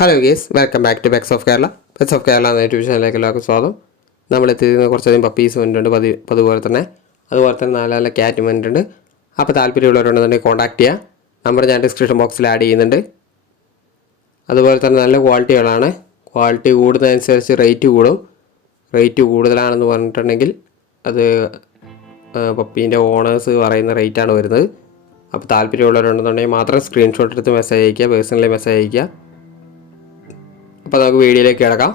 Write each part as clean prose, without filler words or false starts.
Hello guys, welcome back to pets of Kerala. Pets of Kerala എന്ന YouTube ചാനലിലേക്ക് എല്ലാവർക്കും സ്വാഗതം. നമ്മൾ എത്തിയിരുന്ന കുറച്ചധികം പപ്പീസ് വന്നിട്ടുണ്ട്. അതുപോലെ തന്നെ നല്ല നല്ല ക്യാറ്റ് വന്നിട്ടുണ്ട്. അപ്പോൾ താല്പര്യമുള്ളവരുണ്ടെന്നുണ്ടെങ്കിൽ കോൺടാക്ട് ചെയ്യുക. നമ്പർ ഞാൻ ഡിസ്ക്രിപ്ഷൻ ബോക്സിൽ ആഡ് ചെയ്യുന്നുണ്ട്. അതുപോലെ തന്നെ നല്ല ക്വാളിറ്റികളാണ്. ക്വാളിറ്റി കൂടുന്നതനുസരിച്ച് റേറ്റ് കൂടും. റേറ്റ് കൂടുതലാണെന്ന് പറഞ്ഞിട്ടുണ്ടെങ്കിൽ അത് പപ്പീൻ്റെ ഓണേഴ്സ് പറയുന്ന റേറ്റാണ് വരുന്നത്. അപ്പോൾ താല്പര്യമുള്ളവരുണ്ടെന്നുണ്ടെങ്കിൽ മാത്രം സ്ക്രീൻഷോട്ട് എടുത്ത് മെസ്സേജ് അയയ്ക്കുക, പേഴ്സണലി മെസ്സേജ് അയയ്ക്കുക. അപ്പോൾ നമുക്ക് വീഡിയോയിലേക്ക് കിടക്കാം.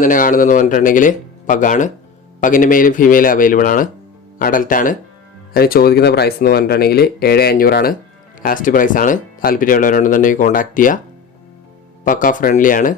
തന്നെ കാണുന്നതെന്ന് പറഞ്ഞിട്ടുണ്ടെങ്കിൽ പഗ്ഗാണ്. പഗ്ഗിൻ്റെ മെയിലും ഫീമെയിലും അവൈലബിൾ ആണ്. അഡൽട്ടാണ്. അതിന് ചോദിക്കുന്ന പ്രൈസ് എന്ന് പറഞ്ഞിട്ടുണ്ടെങ്കിൽ 7500 ലാസ്റ്റ് പ്രൈസാണ്. താല്പര്യമുള്ളവരുണ്ടെന്നുണ്ടെങ്കിൽ കോൺടാക്ട് ചെയ്യുക. പക്ക ഫ്രണ്ട്ലി ആണ്.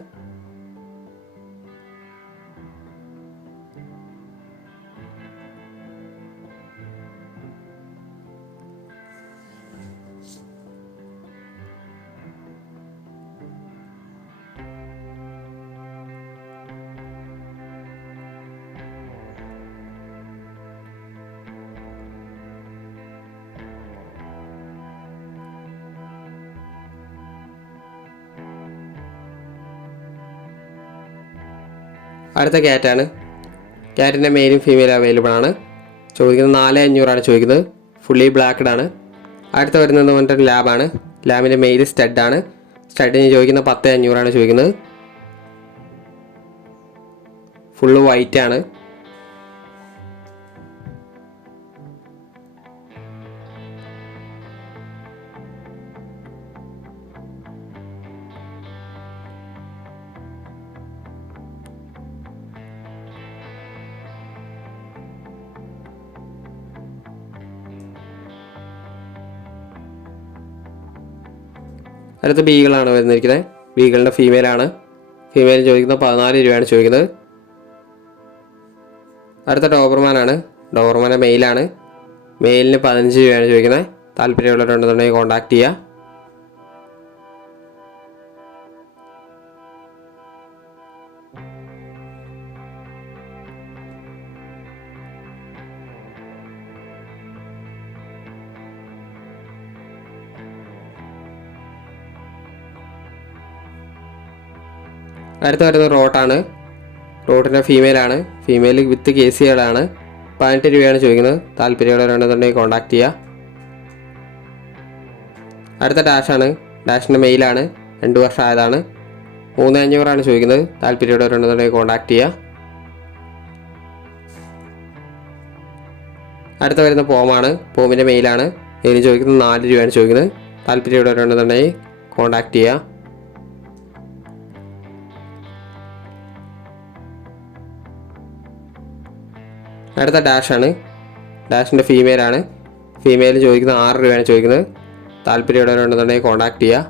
അടുത്ത ക്യാറ്റാണ്. ക്യാറ്റിൻ്റെ മെയിലും ഫീമെയിലും അവൈലബിൾ ആണ്. ചോദിക്കുന്നത് 4500 ചോദിക്കുന്നത്. ഫുള്ളി ബ്ലാക്ക്ഡ് ആണ്. അടുത്ത വരുന്നത് പറഞ്ഞിട്ട് ലാബാണ്. ലാബിൻ്റെ മെയിൽ സ്റ്റഡാണ്. സ്റ്റഡിന് ചോദിക്കുന്നത് 10500 ചോദിക്കുന്നത്. ഫുള്ള് വൈറ്റ് ആണ്. അടുത്ത ബീഗിളാണ് വരുന്നിരിക്കുന്നത്. ബീഗിളിൻ്റെ ഫീമെയിലാണ്. ഫീമെയിൽ ചോദിക്കുന്നത് 14 ചോദിക്കുന്നത്. അടുത്ത ഡോബർമാനാണ്. ഡോബർമാൻ്റെ മെയിലാണ്. മെയിലിന് 15 ചോദിക്കുന്നത്. താല്പര്യമുള്ളവരുണ്ടെന്നുണ്ടെങ്കിൽ കോൺടാക്ട് ചെയ്യുക. അടുത്ത വരുന്നത് റോട്ടാണ്. റോട്ടിൻ്റെ ഫീമെയിലാണ്. ഫീമെയിൽ വിത്ത് കേസികളാണ്. 18 ചോദിക്കുന്നത്. താല്പര്യമുള്ളവരുണ്ടെന്നുണ്ടെങ്കിൽ കോൺടാക്ട് ചെയ്യുക. അടുത്ത ഡാഷാണ്. ഡാഷിൻ്റെ മെയിലാണ്. 2 വർഷം ആയതാണ്. 3500 ചോദിക്കുന്നത്. താല്പര്യമുള്ളവരുണ്ടെന്നുണ്ടെങ്കിൽ കോൺടാക്ട് ചെയ്യുക. അടുത്ത വരുന്ന പോമാണ്. പോമിൻ്റെ മെയിലാണ്. ഇതിന് ചോദിക്കുന്നത് 4 ചോദിക്കുന്നത്. താല്പര്യമുള്ളവരുണ്ടെന്നുണ്ടെങ്കിൽ കോൺടാക്ട് ചെയ്യുക. അടുത്ത ഡാഷാണ്. ഡാഷിൻ്റെ ഫീമെയിലാണ്. ഫീമെയിൽ ചോദിക്കുന്നത് 6 ചോദിക്കുന്നത്. താല്പര്യമുള്ളവരുണ്ടെന്നുണ്ടെങ്കിൽ കോൺടാക്ട് ചെയ്യുക.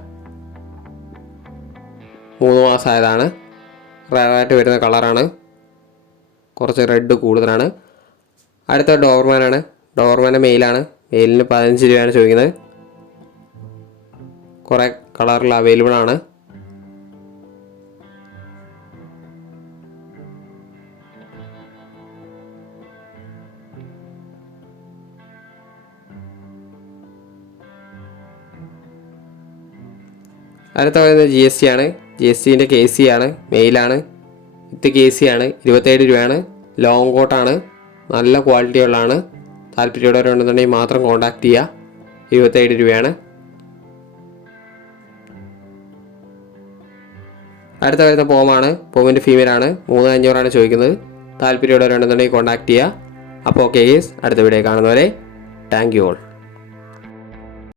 3 മാസം ആയതാണ്. റയറായിട്ട് വരുന്ന കളറാണ്. കുറച്ച് റെഡ് കൂടുതലാണ്. അടുത്ത ഡോബർമാനാണ്. ഡോബർമാൻ്റെ മെയിലാണ്. മെയിലിന് 15 ചോദിക്കുന്നത്. കുറേ കളറിൽ അവൈലബിൾ ആണ്. അടുത്ത പറയുന്നത് GST ആണ്. GSTൻ്റെ KC ആണ്. മെയിലാണ്. വിത്ത് KC ആണ്. 27 ലോങ് കോട്ടാണ്. നല്ല ക്വാളിറ്റിയുള്ളതാണ്. താല്പര്യമുള്ളവരുണ്ടെന്നുണ്ടെങ്കിൽ മാത്രം കോൺടാക്ട് ചെയ്യുക. 27 അടുത്ത വരുന്ന പോമാണ്. പോമിൻ്റെ ഫീമെയിലാണ്. 3500 ചോദിക്കുന്നത്. താല്പര്യമുള്ളവരുണ്ടെന്നുണ്ടെങ്കിൽ കോൺടാക്ട് ചെയ്യുക. അപ്പോൾ ഓക്കെ ഗൈസ്, അടുത്ത വീഡിയോ കാണുന്നവരെ താങ്ക് യു ഓൾ.